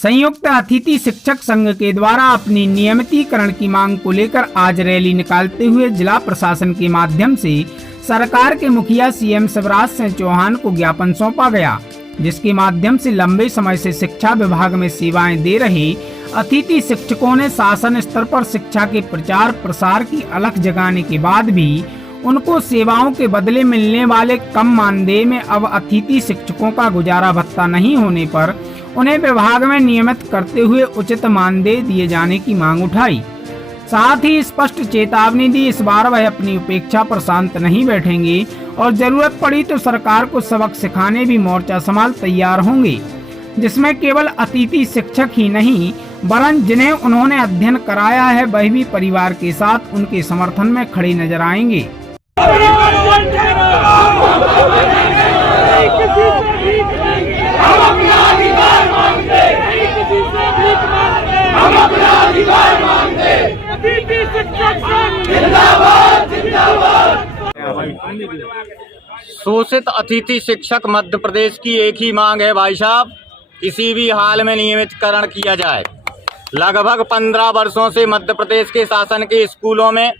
संयुक्त अतिथि शिक्षक संघ के द्वारा अपनी नियमितीकरण की मांग को लेकर आज रैली निकालते हुए जिला प्रशासन के माध्यम से सरकार के मुखिया सीएम शिवराज सिंह चौहान को ज्ञापन सौंपा गया, जिसके माध्यम से लंबे समय से शिक्षा विभाग में सेवाएं दे रहे अतिथि शिक्षकों ने शासन स्तर पर शिक्षा के प्रचार प्रसार की अलख जगाने के बाद भी उनको सेवाओं के बदले मिलने वाले कम मानदेय में अब अतिथि शिक्षकों का गुजारा भत्ता नहीं होने पर उन्हें विभाग में नियमित करते हुए उचित मानदेय दिए जाने की मांग उठाई। साथ ही स्पष्ट चेतावनी दी, इस बार वह अपनी उपेक्षा पर शांत नहीं बैठेंगे और जरूरत पड़ी तो सरकार को सबक सिखाने भी मोर्चा संभाल तैयार होंगे, जिसमें केवल अतिथि शिक्षक ही नहीं वरन जिन्हें उन्होंने अध्ययन कराया है वह भी परिवार के साथ उनके समर्थन में खड़े नजर आएंगे। शोषित अतिथि शिक्षक मध्य प्रदेश की एक ही मांग है भाई साहब, किसी भी हाल में नियमितीकरण किया जाए। लगभग 15 वर्षों से मध्य प्रदेश के शासन के स्कूलों में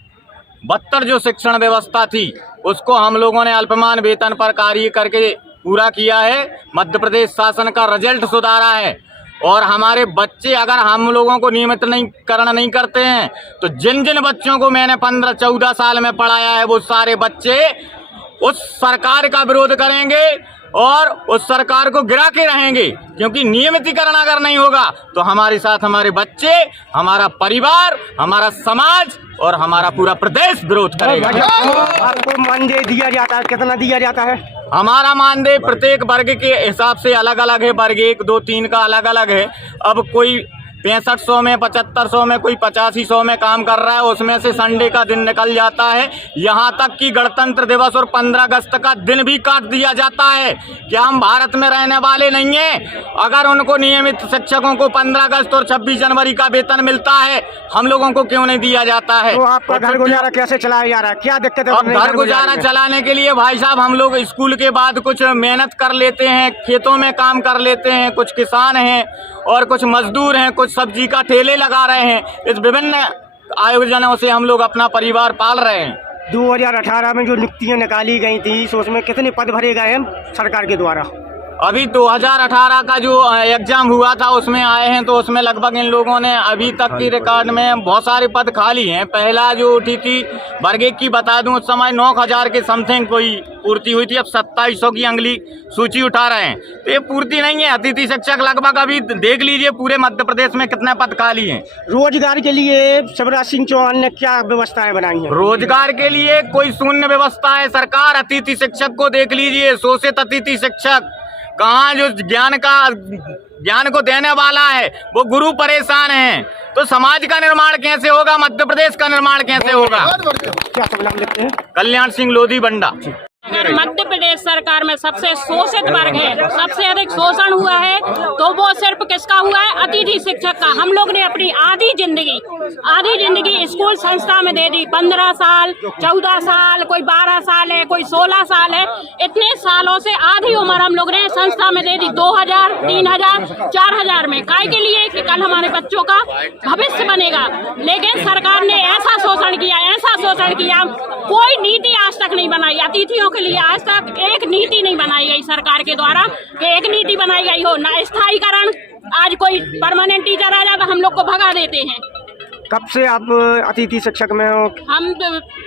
बदतर जो शिक्षण व्यवस्था थी उसको हम लोगों ने अल्पमान वेतन पर कार्य करके पूरा किया है। मध्य प्रदेश शासन का रिजल्ट सुधारा है और हमारे बच्चे अगर हम लोगों को नियमितीकरण नहीं करते हैं तो जिन जिन बच्चों को मैंने 15-14 साल में पढ़ाया है वो सारे बच्चे उस सरकार का विरोध करेंगे और उस सरकार को गिरा के रहेंगे, क्योंकि नियमितीकरण अगर नहीं होगा तो हमारे साथ हमारे बच्चे, हमारा परिवार, हमारा समाज और हमारा पूरा प्रदेश विरोध करेगा। आपको मानदेय दिया जाता है, कितना दिया जाता है? हमारा मानदेय प्रत्येक वर्ग के हिसाब से अलग अलग है, वर्ग 1, 2, 3 का अलग अलग है। अब कोई 6500 में, 7500 में, कोई 8500 में काम कर रहा है, उसमें से संडे का दिन निकल जाता है। यहाँ तक कि गणतंत्र दिवस और 15 अगस्त का दिन भी काट दिया जाता है। क्या हम भारत में रहने वाले नहीं हैं? अगर उनको नियमित शिक्षकों को 15 अगस्त और 26 जनवरी का वेतन मिलता है, हम लोगों को क्यों नहीं दिया जाता है? तो आपका घर गुजारा कैसे चलाया जा रहा है? क्या दिक्कत है? अब घर गुजारा चलाने के लिए भाई साहब हम लोग स्कूल के बाद कुछ मेहनत कर लेते हैं, खेतों में काम कर लेते हैं, कुछ किसान हैं और कुछ मजदूर हैं, कुछ सब्जी का ठेले लगा रहे हैं। इस विभिन्न आयोजनों से हम लोग अपना परिवार पाल रहे हैं। 2018 में जो नियुक्तियां निकाली गई थी तो उसमें कितने पद भरे गए हैं सरकार के द्वारा? अभी 2018 का जो एग्जाम हुआ था उसमें आए हैं तो उसमें लगभग इन लोगों ने अभी तक की रिकॉर्ड में बहुत सारे पद खाली हैं। पहला जो उठी थी वर्ग 1 की बता दूं, उस समय 9000 के समथिंग कोई पूर्ति हुई थी। अब 2700 की अगली सूची उठा रहे हैं तो ये पूर्ति नहीं है। अतिथि शिक्षक लगभग अभी देख लीजिए पूरे मध्य प्रदेश में कितने पद खाली हैं। रोजगार के लिए शिवराज सिंह चौहान ने क्या व्यवस्थाएं बनाई हैं? रोजगार के लिए कोई शून्य व्यवस्था है सरकार। अतिथि शिक्षक को देख लीजिए, शोषित अतिथि शिक्षक कहाँ जो ज्ञान को देने वाला है वो गुरु परेशान हैं, तो समाज का निर्माण कैसे होगा? मध्य प्रदेश का निर्माण कैसे होगा? क्या सब नाम लेते हैं? कल्याण सिंह लोधी बंडा। अगर मध्य प्रदेश सरकार में सबसे शोषित वर्ग है, सबसे अधिक शोषण हुआ है तो वो सिर्फ किसका हुआ है? अतिथि शिक्षक का। हम लोग ने अपनी आधी जिंदगी स्कूल संस्था में दे दी। 15 साल, 14 साल, कोई 12 साल है, कोई 16 साल है। इतने सालों से आधी उम्र हम लोग ने संस्था में दे दी, 2000, 3000, 4000 में। काय के लिए? कि कल हमारे बच्चों का भविष्य बनेगा। लेकिन सरकार ने ऐसा शोषण किया, कोई नीति आज तक नहीं बनाई अतिथियों के लिए। आज तक एक नीति नहीं बनाई गई सरकार के द्वारा कि एक नीति बनाई गई हो ना। स्थायीकरण, आज कोई परमानेंट टीचर आ जाता हम लोग को भगा देते हैं। कब से आप अतिथि शिक्षक में हो? हम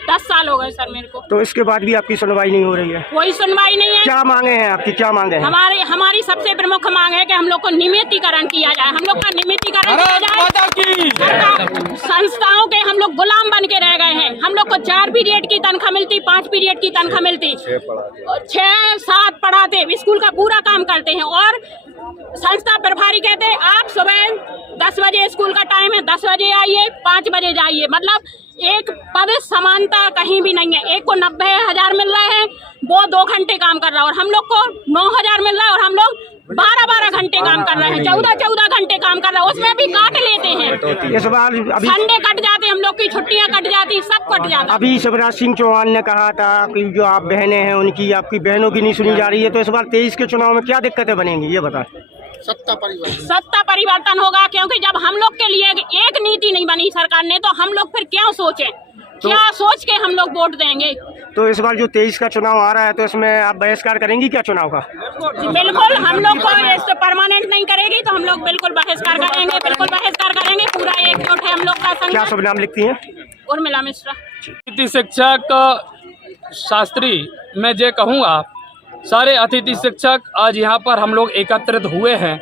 10 साल हो गए सर मेरे को। तो इसके बाद भी आपकी सुनवाई नहीं हो रही है? कोई सुनवाई नहीं है। क्या मांगे हैं आपकी? क्या मांगे हैं? हमारी सबसे प्रमुख मांग है कि हम लोग को नियमितीकरण किया जाए। हम लोग का नियमितीकरण किया जाए। संस्थाओं के हम लोग गुलाम बन के रह गए हैं। हम लोग को 4 पीरियड की तनख्वाह मिलती, 5 पीरियड की तनख्वाह मिलती, 6-7 पढ़ाते, स्कूल का पूरा काम करते हैं। और संस्था प्रभारी कहते हैं आप सुबह 10 बजे स्कूल का टाइम है, 10 बजे आइए, 5 बजे जाइए। मतलब एक पद समानता कहीं भी नहीं है। एक को 90,000 मिल रहा है, वो 2 घंटे काम कर रहा है, और हम लोग को 9000 मिल रहा है और हम लोग 12-12 घंटे काम कर रहे हैं, 14-14 घंटे काम कर रहे हैं। उसमें भी काट लेते हैं। इस बार अभी संडे कट जाते, हम लोग की छुट्टियां कट जाती, सब कट जाता। अभी शिवराज सिंह चौहान ने कहा था कि जो आप बहनें हैं उनकी, आपकी बहनों की नहीं सुनी जा रही है। तो इस बार 23 के चुनाव में क्या दिक्कतें बनेंगी ये बता। सत्ता परिवर्तन होगा, क्योंकि जब हम लोग के लिए एक नीति नहीं बनी सरकार ने, तो हम लोग फिर क्यों सोचें, क्या सोच के हम लोग वोट देंगे। तो इस बार जो 23 का चुनाव आ रहा है, तो इसमें आप बहिष्कार करेंगी क्या चुनाव का? बिल्कुल, हम लोग को इस परमानेंट नहीं करेगी तो हम लोग बिल्कुल बहिष्कार करेंगे, बिल्कुल बहिष्कार करेंगे। पूरा एकजुट है हम लोग का संघ। क्या शुभ नाम लिखती हैं? उर्मिला मिश्रा। अतिथि शिक्षक शास्त्री मैं ये कहूँगा, सारे अतिथि शिक्षक आज यहाँ पर हम लोग एकत्रित हुए हैं।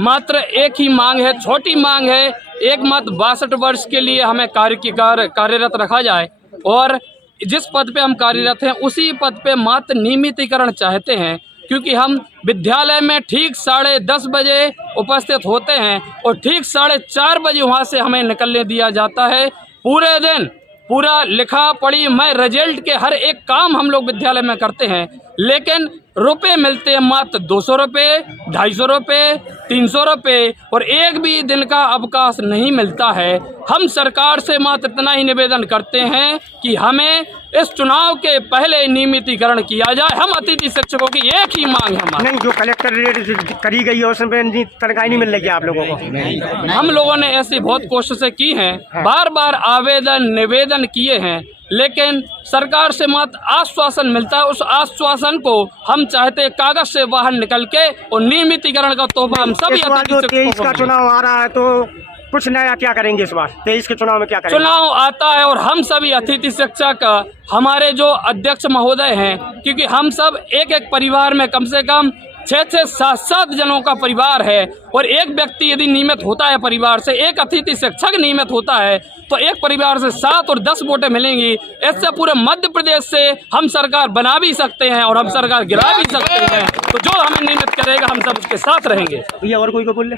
मात्र एक ही मांग है, छोटी मांग है, एक मत 62 वर्ष के लिए हमें कार्यरत रखा जाए और जिस पद पे हम कार्यरत हैं उसी पद पे मात्र नियमितीकरण चाहते हैं, क्योंकि हम विद्यालय में ठीक 10:30 बजे उपस्थित होते हैं और ठीक 4:30 बजे वहाँ से हमें निकलने दिया जाता है। पूरे दिन पूरा लिखा पढ़ी मैं रिजल्ट के हर एक काम हम लोग विद्यालय में करते हैं, लेकिन रुपए मिलते हैं मात्र 200 रुपये, 250 रुपये, 300 रुपये और एक भी दिन का अवकाश नहीं मिलता है। हम सरकार से मात्र इतना ही निवेदन करते हैं कि हमें इस चुनाव के पहले नियमितीकरण किया जाए। हम अतिथि शिक्षकों की एक ही मांग है हमारी। नहीं, जो कलेक्टर रेट करी गई है उसमें तनख्वाही नहीं मिल रही है आप लोगों को? हम लोगों ने ऐसी बहुत कोशिशें की हैं, बार बार आवेदन निवेदन किए हैं, लेकिन सरकार से मात्र आश्वासन मिलता है। उस आश्वासन को हम चाहते हैं कागज से बाहर निकल के और नियमितीकरण का तोहफा हम सभी इस बार जो 23 का चुनाव आ रहा है, तो कुछ नया क्या करेंगे इस बार 23 के चुनाव में? क्या करेंगे? चुनाव आता है और हम सभी अतिथि शिक्षक हमारे जो अध्यक्ष महोदय हैं, क्योंकि हम सब एक एक परिवार में कम से कम 6-6, 7-7 जनों का परिवार है और एक व्यक्ति यदि नियमित होता है परिवार से, एक अतिथि शिक्षक नियमित होता है, तो एक परिवार से 7 और 10 वोटें मिलेंगी। इससे पूरे मध्य प्रदेश से हम सरकार बना भी सकते हैं और हम सरकार गिरा भी सकते हैं। तो जो हमें नियमित करेगा हम सब उसके साथ रहेंगे। भैया और कोई को बोल ले।